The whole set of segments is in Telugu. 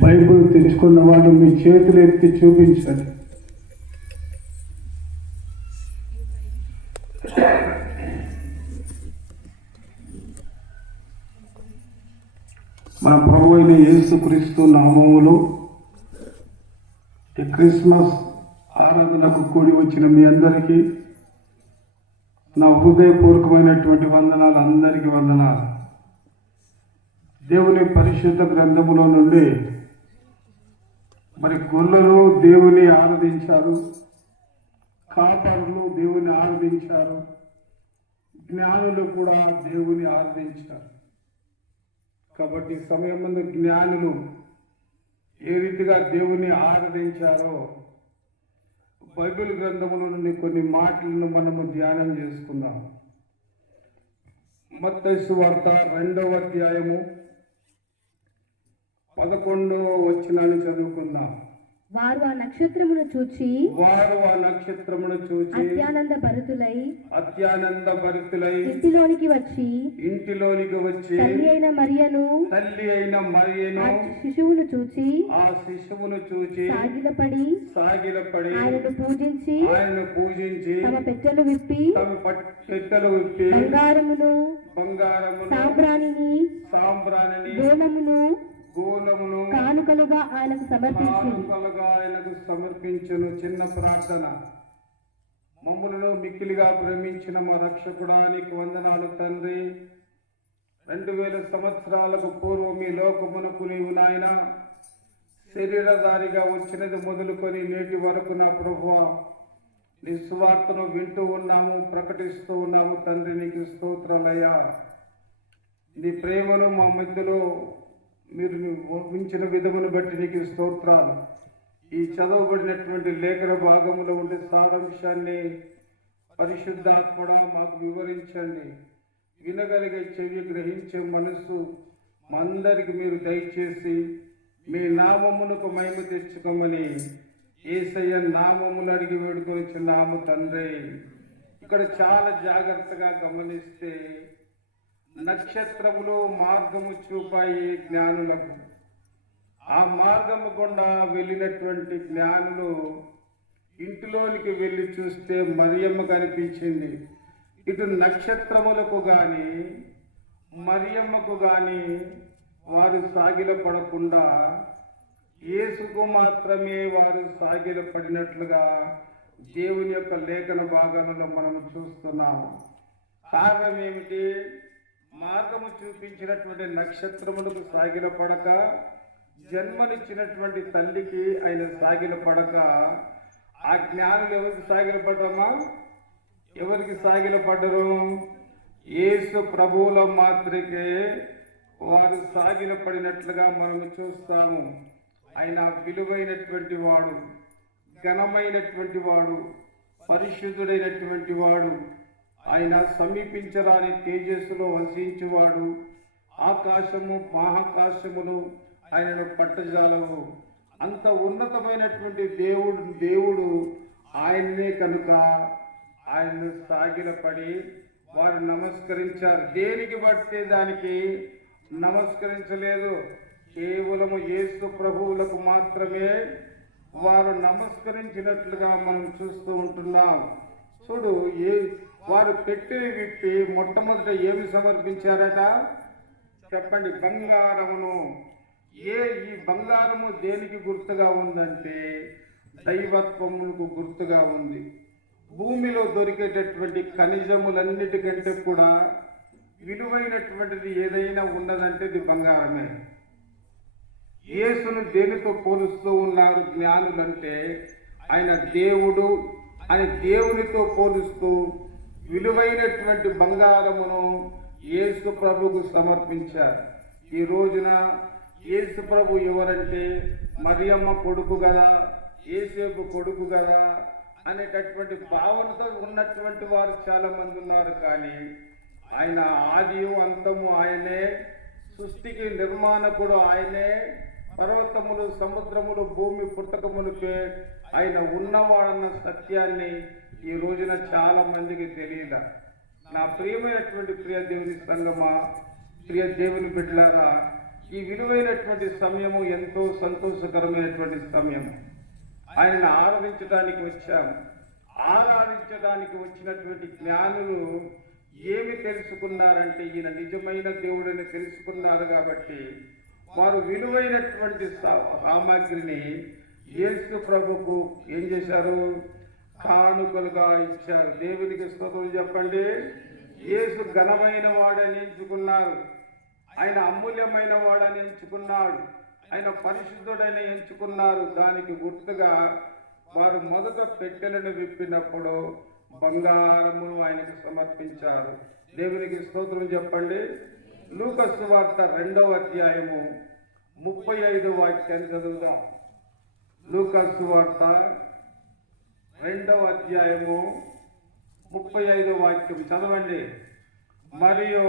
బైబిల్ తెచ్చుకున్న వాళ్ళు మీ చేతులు ఎత్తి చూపించండి. మన ప్రభు అయిన యేసుక్రీస్తు నామములో ఈ క్రిస్మస్ ఆరాధనకు కూడి వచ్చిన మీ అందరికీ నా హృదయపూర్వకమైనటువంటి వందనాలు. అందరికీ వందనాలు. దేవుని పరిశుద్ధ గ్రంథములో నుండి మరి గొల్లలు దేవుని ఆరాధించారు, కాపరులు దేవుని ఆరాధించారు, జ్ఞానులు కూడా దేవుని ఆరాధించారు. కాబట్టి ఈ సమయం ముందు జ్ఞానులు ఏ రీతిగా దేవుని ఆరాధించారో బైబిల్ గ్రంథముల నుండి కొన్ని మాటలను మనము ధ్యానం చేసుకుందాం. మత్తయి సువార్త 2వ అధ్యాయము 11వ వచనాన్ని చదువుకుందాం. వారు ఆ నక్షత్రమును చూచి అత్యానంద భరితులై ఇంటిలోనికి వచ్చి తల్లి అయిన మరియను ఆ శిశువును చూచి సాగిలపడి ఆయనను పూజించి తమ పెట్టెలు విప్పి బంగారమును సాంబ్రాణిని గోనమును కానుకలుగా ఆయనకు సమర్పించును. చిన్న ప్రార్థన. మమ్ములను మిక్కిలిగా ప్రేమించిన మా రక్షకుడా, నీకు వందనాలు తండ్రి. 2000 సంవత్సరాలకు పూర్వం ఈ లోకమునకు నీవు నాయన శరీరధారిగా వచ్చినది మొదలుకొని నేటి వరకు నా ప్రభువా నీ సువార్తను వింటూ ఉన్నాము, ప్రకటిస్తూ ఉన్నాము తండ్రి. నీకు స్తోత్రాలయ్యా. నీ ప్రేమను మా మధ్యలో మీరు ఉంచిన విధమును బట్టి నీకు స్తోత్రాలు. ఈ చదవబడినటువంటి లేఖన భాగంలో ఉండే సారాంశాన్ని పరిశుద్ధాత్మడా మాకు వివరించండి. వినగలిగే చెవి, గ్రహించే మనసు మా అందరికి మీరు దయచేసి మీ నామమునకు మహిమ తెచ్చుకోమని యేసయ్య నామములు అడిగి వేడుకొనిచున్నాము తండ్రి. ఇక్కడ చాలా జాగ్రత్తగా గమనిస్తే నక్షత్రములు మార్గము చూపాయి జ్ఞానులకు. ఆ మార్గము గుండా వెళ్ళినటువంటి జ్ఞానులు ఇంటిలోనికి వెళ్ళి చూస్తే మరియమ్మ కనిపించింది. ఇటు నక్షత్రములకు కానీ మరియమ్మకు కానీ వారు సాగిలపడకుండా యేసుకు మాత్రమే వారు సాగిలపడినట్లుగా దేవుని యొక్క లేఖన భాగాలలో మనం చూస్తున్నాము. కారణం ఏమిటి? మార్గము చూపించినటువంటి నక్షత్రములకు సాగిలపడక, జన్మనిచ్చినటువంటి తల్లికి ఆయన సాగిలపడక, ఆ జ్ఞానులు ఎవరికి సాగిలపడ్డమా? ఎవరికి సాగిలపడ్డరు? యేసు ప్రభువుల మాత్రకే వారు సాగిలపడినట్లుగా మనము చూస్తాము. ఆయన విలువైనటువంటి వాడు, ఘనమైనటువంటి వాడు, పరిశుద్ధుడైనటువంటి వాడు. ఆయన సమీపించరాని తేజస్సులో వసించేవాడు. ఆకాశము మహాకాశములు ఆయనను పట్టజాలవు. అంత ఉన్నతమైనటువంటి దేవుడు ఆయన్నే కనుక ఆయన్ను సాగిలపడి వారు నమస్కరించారు. దేనికి బట్టి దానికి నమస్కరించలేదు. కేవలము యేసు ప్రభువులకు మాత్రమే వారు నమస్కరించినట్లుగా మనం చూస్తూ ఉంటున్నాం. చూడు, వారు పెట్టెలు విప్పి మొట్టమొదట ఏమి సమర్పించారట? చెప్పండి. బంగారమును. ఈ బంగారము దేనికి గుర్తుగా ఉందంటే దైవత్వములకు గుర్తుగా ఉంది. భూమిలో దొరికేటటువంటి ఖనిజములన్నిటికంటే కూడా విలువైనటువంటిది ఏదైనా ఉన్నదంటే ఇది బంగారమే. యేసును దేనితో పోలుస్తూ ఉన్నారు జ్ఞానులంటే? ఆయన దేవుడు అని దేవునితో పోలుస్తూ విలువైనటువంటి బంగారమును యేసు ప్రభుకు సమర్పించారు. ఈ రోజున యేసు ప్రభు ఎవరంటే మరియమ్మ కొడుకు కదా, యేసేపు కొడుకు కదా అనేటటువంటి భావనతో ఉన్నటువంటి వారు చాలా మంది ఉన్నారు. కానీ ఆయన ఆదియు అంతము ఆయనే, సృష్టికి నిర్మాణకుడు ఆయనే, పర్వతములు, సముద్రములు, భూమి పుట్టకములపై ఆయన ఉన్నవాడన్న సత్యాన్ని ఈ రోజున చాలా మందికి తెలియదు. నా ప్రియమైనటువంటి ప్రియ దేవుని సంగమా, ప్రియ దేవుని బిడ్డలారా, ఈ విలువైనటువంటి సమయము ఎంతో సంతోషకరమైనటువంటి సమయం. ఆయనను ఆరాధించడానికి వచ్చాము. ఆరాధించడానికి వచ్చినటువంటి జ్ఞానులు ఏమి తెలుసుకున్నారంటే ఈయన నిజమైన దేవుడని తెలుసుకున్నారు. కాబట్టి వారు విలువైనటువంటి సామాగ్రిని యేసు ప్రభుకు ఏం చేశారు? కానుకలుగా ఇచ్చారు. దేవునికి స్తోత్రం చెప్పండి. యేసు ఘనమైన వాడని ఎంచుకున్నారు. ఆయన అమూల్యమైన వాడని ఎంచుకున్నాడు. ఆయన పరిశుద్ధుడని ఎంచుకున్నారు. దానికి గుర్తుగా వారు మొదట పెట్టెలను విప్పినప్పుడు బంగారమును ఆయనకు సమర్పించారు. దేవునికి స్తోత్రం చెప్పండి. లూకా సువార్త 2వ అధ్యాయము 35వ వాక్యాన్ని చదువుదాం. లూకా సువార్త 2వ అధ్యాయము 35వ వాక్యం చదవండి. మరియు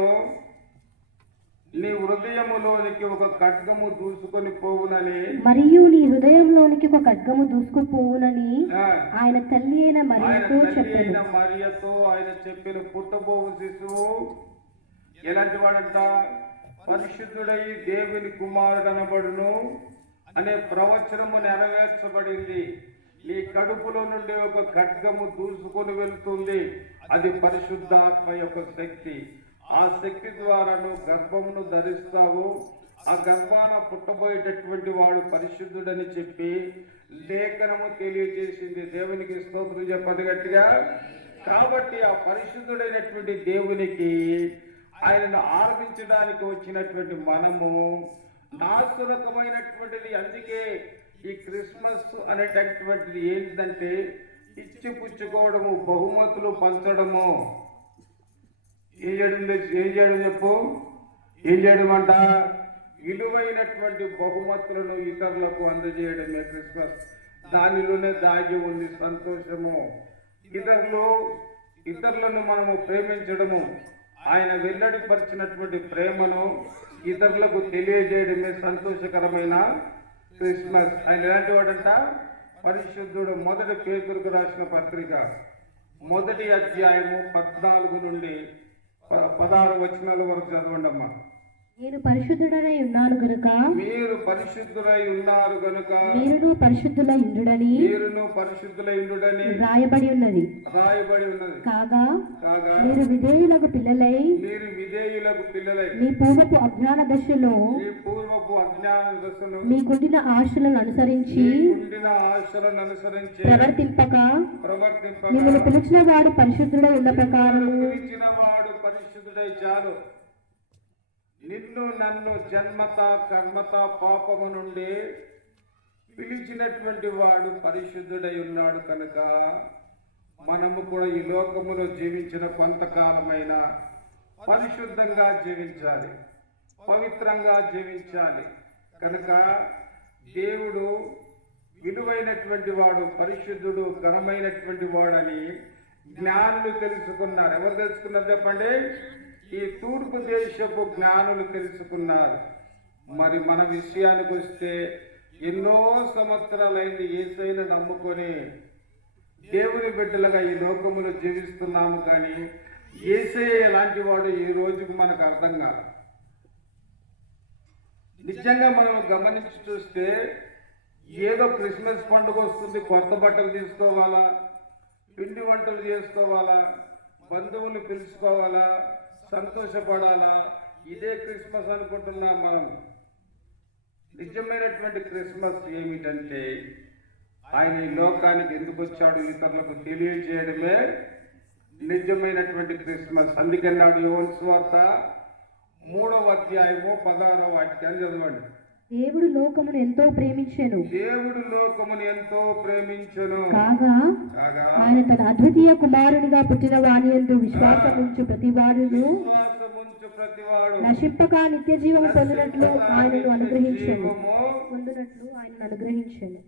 నీ హృదయములోనికి ఒక ఖడ్గము దూసుకొని పోవునని ఆయన తల్లి అయిన మరియతో ఆయన చెప్పిన పుట్టబోవు శిశువు ఎలాంటి వాడంట? పరిశుద్ధుడై దేవుని కుమారుడు అనబడును అనే ప్రవచనము నెరవేర్చబడింది. నీ కడుపులో నుండి ఒక ఖడ్గము దూసుకొని వెళ్తుంది. అది పరిశుద్ధాత్మ యొక్క శక్తి. ఆ శక్తి ద్వారా నువ్వు గర్భమును ధరిస్తావు. ఆ గర్భాన పుట్టబోయేటటువంటి వాడు పరిశుద్ధుడని చెప్పి లేఖనము తెలియజేసింది. దేవునికి స్తోత్రం చెప్పండి గట్టిగా. కాబట్టి ఆ పరిశుద్ధుడైనటువంటి దేవునికి ఆయనను ఆరాధించడానికి వచ్చినటువంటి మనము నాశనకమైనటువంటిది. అందుకే ఈ క్రిస్మస్ అనేటటువంటిది ఏంటంటే ఇచ్చి పుచ్చుకోవడము, బహుమతులు పంచడము. ఏం చేయడం చెప్పు? ఏం చేయడం అంట? విలువైనటువంటి బహుమతులను ఇతరులకు అందజేయడమే క్రిస్మస్. దానిలోనే దాగి ఉంది సంతోషము. ఇతరులను మనము ప్రేమించడము, ఆయన వెల్లడిపరిచినటువంటి ప్రేమను ఇతరులకు తెలియజేయడమే సంతోషకరమైన క్రిస్మస్. ఆయన ఎలాంటి వాడంట? పరిశుద్ధుడు. మొదటి పేతురుకు రాసిన పత్రిక 1వ అధ్యాయము 14 నుండి 16 వచనాల వరకు చదవండి అమ్మా. నేను పరిశుద్ధుడనై ఉన్నాను గనుక మీరు పరిశుద్ధులై ఉన్నారు గనుక మీరును పరిశుద్ధులై ఉండుడని రాయబడి ఉన్నది. కాగా మీరు విధేయులకు పిల్లలై మీ పూర్వపు అజ్ఞాన దశలో మీకుండిన ఆశలను అనుసరించి ప్రవర్తింపక మిమ్మల్ని పిలిచిన వాడు పరిశుద్ధుడై ఉన్న ప్రకారము చాలు. నిన్ను నన్ను జన్మత కర్మత పాపము నుండి పిలిచినటువంటి వాడు పరిశుద్ధుడై ఉన్నాడు కనుక మనము కూడా ఈ లోకములో జీవించిన కొంతకాలమైన పరిశుద్ధంగా జీవించాలి, పవిత్రంగా జీవించాలి. కనుక దేవుడు విలువైనటువంటి వాడు, పరిశుద్ధుడు, ఘనమైనటువంటి వాడని జ్ఞానులు తెలుసుకున్నారు. ఎవరు తెలుసుకున్నారు చెప్పండి? ఈ తూర్పు దేశపు జ్ఞానులు తెలుసుకున్నారు. మరి మన విషయానికి వస్తే ఎన్నో సంవత్సరాలైంది యేసయ్యను నమ్ముకొని దేవుని బిడ్డలుగా ఈ లోకములో జీవిస్తున్నాము. కానీ యేసయ్య ఎలాంటి వాడు ఈ రోజుకు మనకు అర్థం కాదు. నిజంగా మనం గమనించి చూస్తే ఏదో క్రిస్మస్ పండుగ వస్తుంది, కొత్త బట్టలు తీసుకోవాలా, పిండి వంటలు చేసుకోవాలా, బంధువులు పిలుచుకోవాలా, సంతోషపడాలా, ఇదే క్రిస్మస్ అనుకుంటున్నాం మనం. నిజమైనటువంటి క్రిస్మస్ ఏమిటంటే ఆయన ఈ లోకానికి ఎందుకు వచ్చాడు ఇతరులకు తెలియజేయడమే నిజమైనటువంటి క్రిస్మస్. అందుకన్నాడు యోహాను సువార్త 3వ అధ్యాయము 16వ వాక్యాన్ని చదవండి. దేవుడు లోకమును ఎంతో ప్రేమించెను కాగా ఆయన తన అద్వితీయ కుమారునిగా పుట్టిన వాని యందు విశ్వాసముంచు ప్రతివాడును నశింపక నిత్య జీవము పొందినట్లు ఆయనను అనుగ్రహించెను.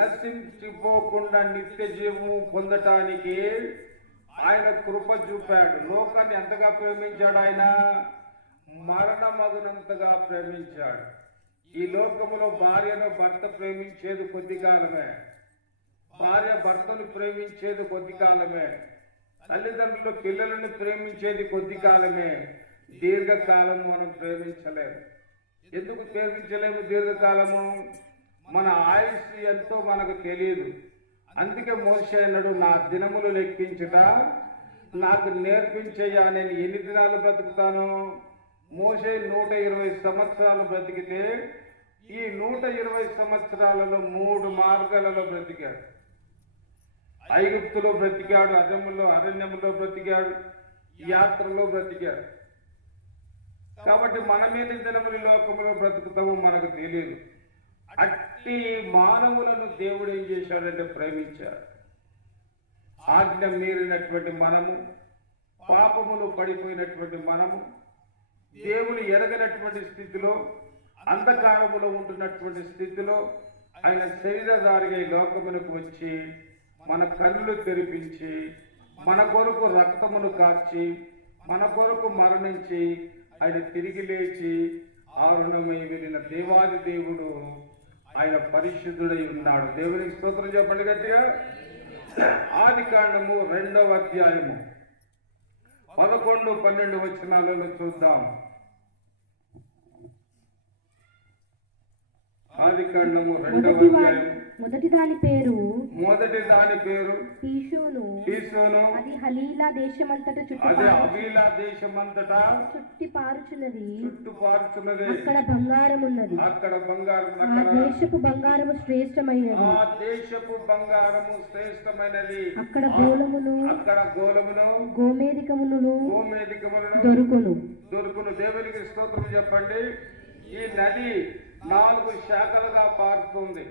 నశించిపోకుండా నిత్య జీవము పొందటానికి ఆయన కృప చూపాడు. లోకాన్ని ఎంతగా ప్రేమించాడు? ఆయన మరణమగునంతగా ప్రేమించాడు. ఈ లోకములో భార్యను భర్త ప్రేమించేది కొద్ది కాలమే, భార్య భర్తను ప్రేమించేది కొద్ది కాలమే, తల్లిదండ్రులు పిల్లలను ప్రేమించేది కొద్ది కాలమే, దీర్ఘకాలం మనం ప్రేమించలేము. ఎందుకు జీవించలేము దీర్ఘకాలము? మన ఆయుష్ ఎంతో మనకు తెలియదు. అందుకే మోషే అన్నాడు, నా దినములు లెక్కించుట నాకు నేర్పించయ్యా, నేను ఎన్ని దినాలు బ్రతుకుతాను? మోషే 120 సంవత్సరాలు బ్రతికితే ఈ 120 సంవత్సరాలలో 3 మార్గాలలో బ్రతికాడు. ఐగుప్తులో బ్రతికాడు, అరణ్యంలో బ్రతికాడు, యాత్రలో బ్రతికాడు. కాబట్టి మనమేని దినములు లోకంలో బ్రతుకుతామో మనకు తెలియదు. అట్టి మానవులను దేవుడు ఏం చేశాడంటే ప్రేమించాడు. ఆజ్ఞ మీరినటువంటి మనము, పాపములు పడిపోయినటువంటి మనము, దేవుని ఎరగనటువంటి స్థితిలో, అంధకారములో ఉంటున్నటువంటి స్థితిలో ఆయన శరీరధారిగా ఈ లోకమునకు వచ్చి మన కన్నులు తెరిపించి, మన కొరకు రక్తమును కార్చి, మన కొరకు మరణించి ఆయన తిరిగి లేచి ఆరుణమై వెళ్ళిన దేవాది దేవుడు ఆయన పరిశుద్ధుడై ఉన్నాడు. దేవునికి స్తోత్రం చెప్పండి గట్టిగా. ఆదికాండము 2వ అధ్యాయము 11, 12 వచనాలలో చూద్దాం. ఆదికాండము 2వ అధ్యాయం మొదటి దాని పేరు పీషోను. అది హలీలా దేశమంతటా చుట్టి పారుచున్నది. అక్కడ బంగారం ఉన్నది. ఆ దేశపు బంగారము శ్రేష్టమైనది. అక్కడ గోలమును గోమేధికమును దొరుకును. దేవునికి స్తోత్రం చెప్పండి. ఈ నది 4 శాఖలుగా పారుతుంది.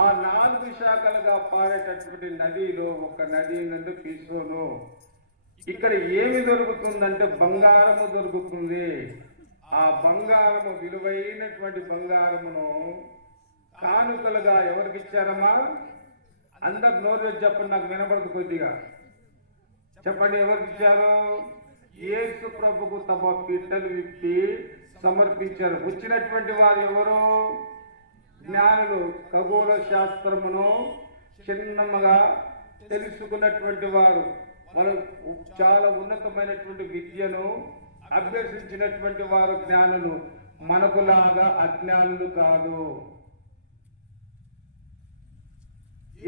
ఆ 4 శాఖలుగా పారేటటువంటి నదిలో ఒక నది నుండి పీసోను. ఇక్కడ ఏమి దొరుకుతుందంటే బంగారము దొరుకుతుంది. ఆ బంగారము, విలువైనటువంటి బంగారమును కానుకలుగా ఎవరికి ఇచ్చారమ్మా? అందరు నోరు చెప్పండి, నాకు వినపడదు కొద్దిగా. చెప్పండి, ఎవరికి ఇచ్చారు? యేసు ప్రభుకు తమ పిట్టలు విప్పి సమర్పించారు. వచ్చినటువంటి వారు ఎవరు? జ్ఞానులు, ఖగోళ శాస్త్రమును చిన్నగా తెలుసుకున్నటువంటి వారు, వాళ్ళు చాలా ఉన్నతమైనటువంటి విద్యను అభ్యసించినటువంటి వారు జ్ఞానులు. మనకులాగా అజ్ఞానులు కాదు.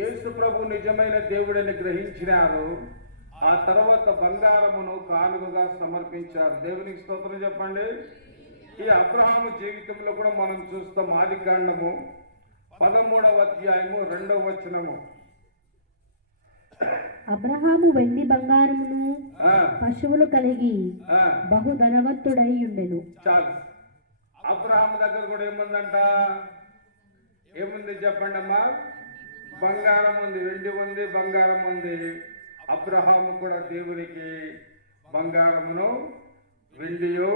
యేసు ప్రభు నిజమైన దేవుడని గ్రహించినారు. ఆ తర్వాత బంగారమును కానుకగా సమర్పించారు. దేవునికి స్తోత్రం చెప్పండి. ఈ అబ్రహాము జీవితంలో కూడా మనం చూస్తాం. ఆదికాండము 13వ అధ్యాయము 2వ వచనము. అబ్రహాము వెండి బంగారమును పశువులు కలిగి బహు ధనవంతుడై ఉండెను. చాలు. అబ్రహాము దగ్గర కూడా ఏముందంట? ఏముంది చెప్పండి అమ్మా? బంగారం ఉంది, వెండి ఉంది, బంగారం ఉంది. అబ్రహాము కూడా దేవునికి బంగారమును వెండియో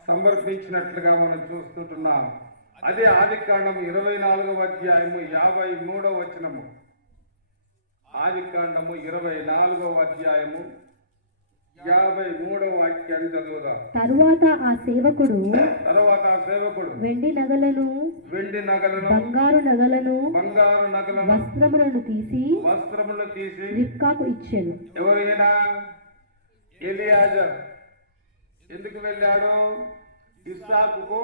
సమర్పించినట్లుగా మనం చూస్తుంటున్నాం. అదే ఆదికాండము 24వ అధ్యాయము 53వ వచనము. ఆదికాండము 24వ అధ్యాయము 53వ వాక్యాన్ని చదువుదాం. తరువాత ఆ సేవకుడు వెండి నగలను బంగారు నగలను వస్త్రములను తీసి రిబ్కాకు ఇచ్చెను. ఎవరైనా? ఎలియాజర్. ఎందుకు వెళ్ళాడు? ఇస్సాకుకు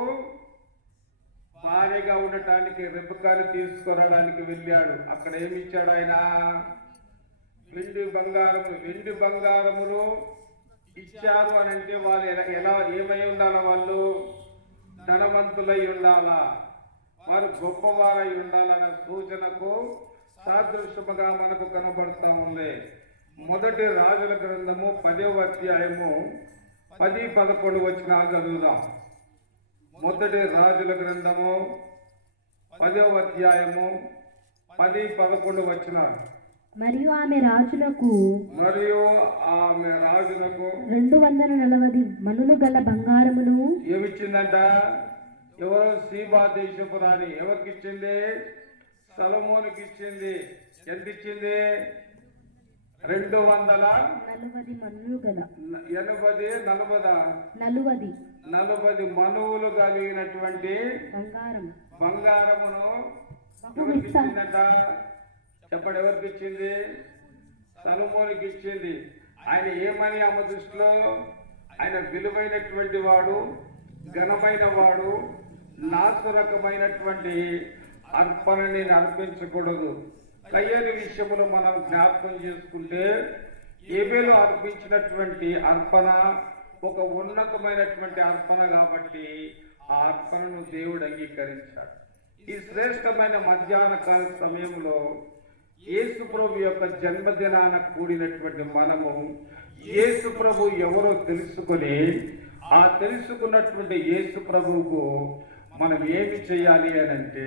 భార్యగా ఉండటానికి రిబ్కాను తీసుకురావడానికి వెళ్ళాడు. అక్కడ ఏమి ఇచ్చాడు ఆయన? వెండి బంగారములు ఇచ్చారు అని అంటే వాళ్ళు ఎలా ఏమై ఉండాలా? వాళ్ళు ధనవంతులై ఉండాలా, వారు గొప్పవారై ఉండాలన్న సూచనకు సాదృశ్యముగా మనకు కనబడుతూ ఉంది. మొదటి రాజుల గ్రంథము 10వ అధ్యాయము 10-11 వచనాలు చదువుదాం. మొదటి రాజుల గ్రంథము 10వ అధ్యాయము 10-11 వచనాలు. మరియు ఆమె రాజునకు 240 మణులు గల బంగారమును ఏమిచ్చిందంట? ఎవరు? సీబా దేశపు రాణి. ఎవరికి ఇచ్చింది? సొలొమోనుకి ఇచ్చింది. ఎంత ఇచ్చింది? 240 మణులు గల 40 మణువులు కలిగినటువంటి బంగారమును ఎవరికి ఇచ్చిందంట? చెప్పండి, ఎవరికి ఇచ్చింది? సొలొమోనుకి ఇచ్చింది. ఆయన ఏమని ఆమె దృష్టిలో? ఆయన విలువైనటువంటి వాడు, ఘనమైన వాడు నాసురకమైనటువంటి అర్పణని అర్పించకూడదు. కయ్యని విషయంలో మనం జ్ఞాపకం చేసుకుంటే ఏబేలు అర్పించినటువంటి అర్పణ ఒక ఉన్నతమైనటువంటి అర్పణ కాబట్టి ఆ అర్పణను దేవుడు అంగీకరించాడు. ఈ శ్రేష్టమైన మధ్యాహ్న కాల సమయంలో యేసు ప్రభు యొక్క జన్మదినాన కూడినటువంటి మనము యేసు ప్రభు ఎవరో తెలుసుకొని ఆ తెలుసుకున్నటువంటి యేసు ప్రభువుకు మనం ఏమి చేయాలి అని అంటే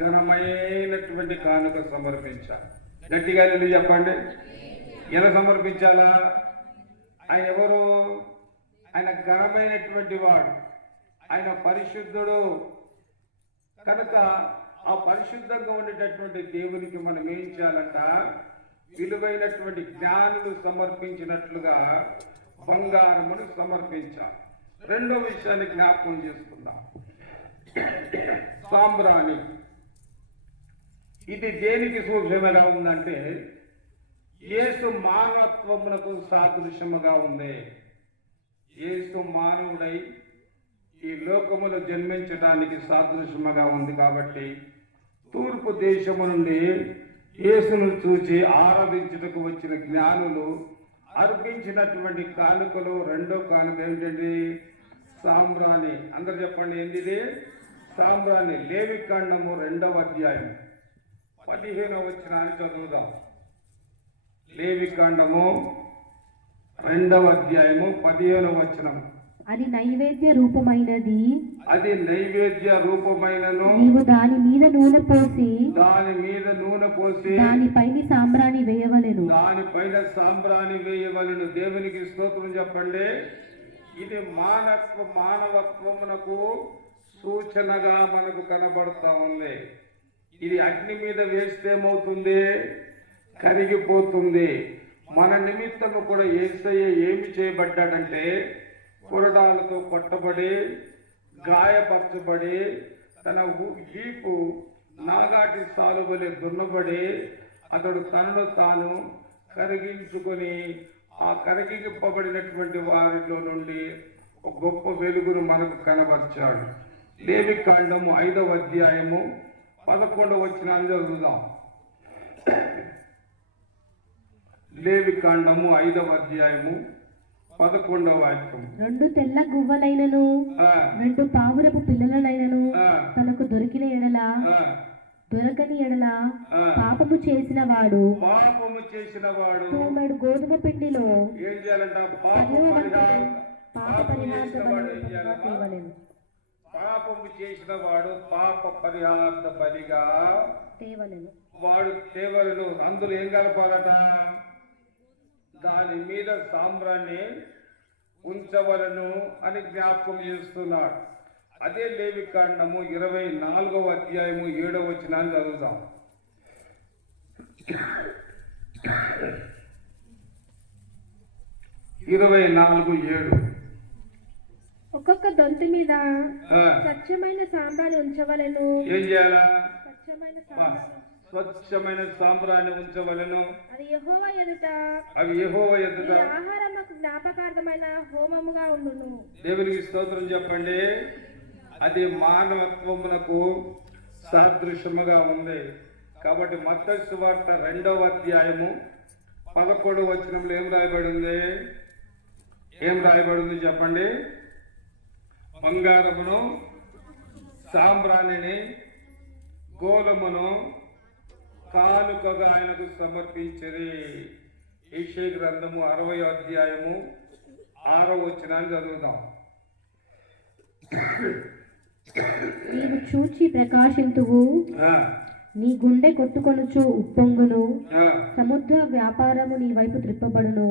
ఘనమైనటువంటి కానుక సమర్పించాలి. గట్టిగా చెప్పండి, ఎలా సమర్పించాలా? ఆయన ఎవరు? ఆయన ఘనమైనటువంటి వాడు, ఆయన పరిశుద్ధుడు. కనుక ఆ పరిశుద్ధంగా ఉండేటటువంటి దేవునికి మనం ఏం చేయాలంట? విలువైనటువంటి జ్ఞానులు సమర్పించినట్లుగా బంగారమును సమర్పించాలి. రెండో విషయాన్ని జ్ఞాపకం చేసుకుందాం, సాంబ్రాణి. ఇది దేనికి సూక్ష్మగా ఉందంటే యేసు మానవత్వమునకు సాదృశ్యముగా ఉంది. యేసు మానవుడై ఈ లోకములో జన్మించడానికి సాదృశ్యముగా ఉంది. కాబట్టి తూర్పు దేశము నుండి యేసును చూచి ఆరాధించుటకు వచ్చిన జ్ఞానులు అర్పించినటువంటి కానుకలు రెండో కానుక ఏంటండి? సాంబ్రాణి. అందరు చెప్పండి, ఏంటిది? సాంబ్రాణి. లేవికాండము 2వ అధ్యాయం 15వ వచనాన్ని చదువుదాం. లేవికాండము 2వ అధ్యాయము 15వ వచనం. అది నైవేద్య రూపమైనది, అది నైవేద్య రూపమైనను, నీవు దాని మీద నూనె పోసి దానిపైన సాంబ్రాణి వేయవలెను. దానిపైన సాంబ్రాణి వేయవలెను. దేవునికి స్తోత్రం చెప్పండి. ఇది మానవత్వమునకు సూచనగా మనకు కనబడుతా ఉంది. ఇది అగ్ని మీద వేస్తే ఏమవుతుంది? కరిగిపోతుంది. మన నిమిత్తము కూడా యేసయ్య ఏమి చేయబడ్డాడంటే కొరడాలతో కొట్టబడి గాయపరచబడి తన వీపు నాగాటి సాలుబలి దున్నబడి అతడు తనను తాను కరిగించుకొని ఆ కరిగింపబడినటువంటి వారిలో నుండి ఒక గొప్ప వెలుగును మనకు కనబరిచాడు. లేవికాండము 5వ అధ్యాయము 11వ వచనాన్ని చదువుదాం. లేవికాండము 5వ అధ్యాయము 11వ వాక్యం. 2 తెల్ల గువ్వలైనను 2 పావురపు పిల్లలైనను తనకు దొరకని ఎడల పాపము చేసిన వాడు తూమెడు గోధుమ పిండిలో ఏం చేయాలంట? పాపము చేసిన వాడు పాప పరిహారార్థ బలిగా వాడు తేవలను. అందులో ఏం కలపాలట? దాని మీద సాంబ్రాన్ని ఉంచవలను అని జ్ఞాపకం చేస్తున్నాడు. అదే లేవికాండము 24వ అధ్యాయము 7వ వచనాన్ని చదువుదాం. 24:7. ఒక్కొక్క దొంతు మీద స్వచ్ఛమైన సాంబ్రాన్ని ఉంచవలెను. ఏం చేయాలా? స్వచ్ఛమైన సాంబ్రాన్ని ఉంచవలెను. అది యెహోవా ఎదుట ఆహారముకు జ్ఞాపకార్థమైన హోమముగా ఉండును. దేవునికి స్తోత్రం చెప్పండి. అది మానవత్వమునకు సాదృశ్యముగా ఉంది. కాబట్టి మత్తయి సువార్త 2వ అధ్యాయము 11వ వచనంలో ఏం రాయబడింది చెప్పండి? బంగారమును, సాంబ్రాణిని, గోధుమను కానుకగా ఆయనకు సమర్పించిరి. యెషయా గ్రంథము 60వ అధ్యాయము 6వ వచనాన్ని చదువుదాం. నీవు చూచి ప్రకాశింతువు, నీ గుండె కొట్టుకొనుచు ఉప్పొంగును, సముద్ర వ్యాపారము నీ వైపు త్రిప్పబడును.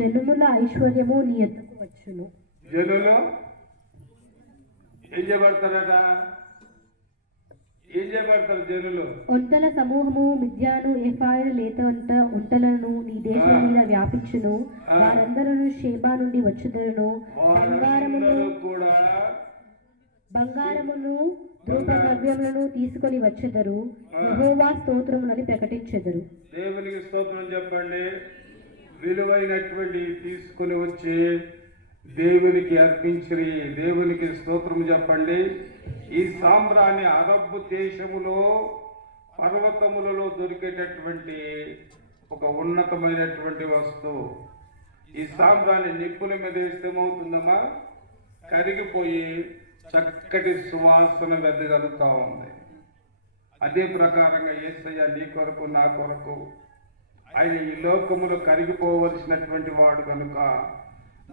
జనుముల ఐశ్వర్యము నీ ఎద్దకు వచ్చును. జనులు ఏం చేయబడతారట? జనులు ఒంటల సమూహము మిద్యాను ఎఫాయిలు లేత ఒంటలను నీ దేశం మీద వ్యాపించును. వారందరూ షేబా నుండి వచ్చుదరును. బంగారమును ధూపద్రవ్యములను తీసుకొని వచ్చెదరు. యెహోవా స్తోత్రములని ప్రకటించెదరు. దేవునికి స్తోత్రం చెప్పండి. విలువైనటువంటి తీసుకొని వచ్చి దేవునికి అర్పించి దేవునికి స్తోత్రం చెప్పండి. ఈ సాంబ్రాణి అరబ్ దేశములో పర్వతములలో దొరికేటటువంటి ఒక ఉన్నతమైనటువంటి వస్తువు. ఈ సాంబ్రాణి నిప్పుల మీద వేస్తే ఏమవుతుందమ్మా? కరిగిపోయి చక్కటి సువాసన వెదజల్లుతూ ఉంది. అదే ప్రకారంగా యేసయ్య నీ కొరకు నా కొరకు ఆయన ఈ లోకములో కరిగిపోవలసినటువంటి వాడు కనుక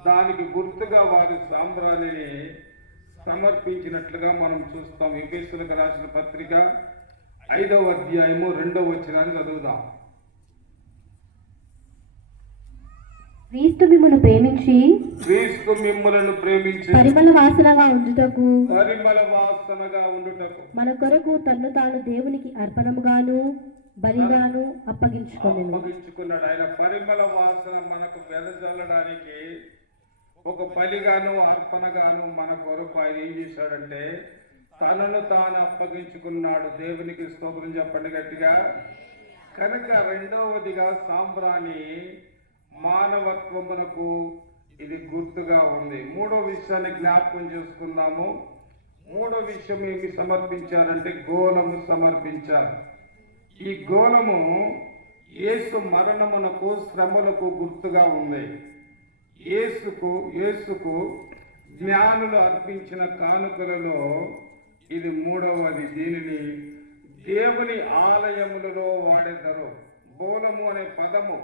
దానికి గుర్తుగా వారి సాంబ్రాణిని సమర్పించినట్లుగా మనం చూస్తాం. ఎఫెసీయులకు రాసిన పత్రిక 5వ అధ్యాయము 2వ వచనాన్ని చదువుదాం. క్రీస్తు మిమ్మును ప్రేమించి క్రీస్తు మిమ్ములను ప్రేమించి పరిమళ వాసనగా ఉండుటకు మన కొరకు తన్ను తాను దేవునికి అర్పణముగాను బలిగాను అప్పగించుకున్నాడు. ఆయన పరిమళ వాసన మనకు వెదజల్లడానికి ఒక బలిగాను అర్పణగాను మన కొరకు ఆయన ఏం చేశాడంటే తనను తాను అప్పగించుకున్నాడు. దేవునికి స్తోత్రం చెప్పండి గట్టిగా. కనుక రెండవదిగా సాంబ్రాణి మానవత్వమునకు ఇది గుర్తుగా ఉంది. మూడో విషయాన్ని జ్ఞాపకం చేసుకుందాము. మూడో విషయం ఏమి సమర్పించారంటే గోళము సమర్పించారు. ఈ గోళము యేసు మరణమునకు శ్రమలకు గుర్తుగా ఉంది. యేసుకు జ్ఞానులు అర్పించిన కానుకలలో ఇది మూడవది. దీనిని దేవుని ఆలయములలో వాడేదారు. గోళము అనే పదము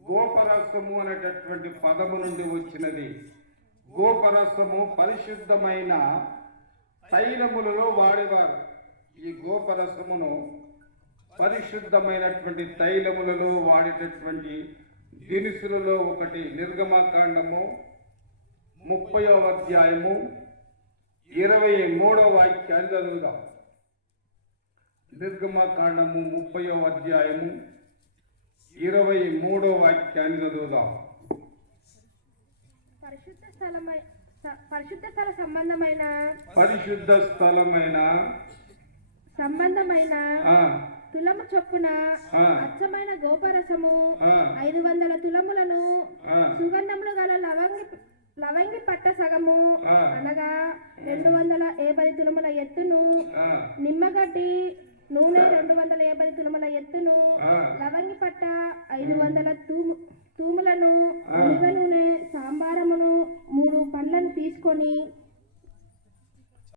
గోపరసము అనేటటువంటి పదము నుండి వచ్చినది. గోపరసము పరిశుద్ధమైన తైలములలో వాడేవారు. ఈ గోపరసమును పరిశుద్ధమైనటువంటి తైలములలో వాడేటటువంటి దినుసులలో ఒకటి. నిర్గమకాండము 30వ అధ్యాయము 23వ వాక్యాన్ని చదువుదాం. నిర్గమకాండము 30వ అధ్యాయము 23వ వాక్యాన్ని చదువుదాం. పరిశుద్ధ స్థల సంబంధమైన తులము చొప్పున అచ్చమైన గోపరసము 500 తులములను సుగంధములు గల లవంగి పట్ట సగము అనగా 250 తులముల ఎత్తును, నిమ్మగడ్డి నూనె 250 తులముల ఎత్తును, లవంగి పట్ట 500 తూములను, ఒలివ నూనె, సాంబారమును 3 పండ్లను తీసుకొని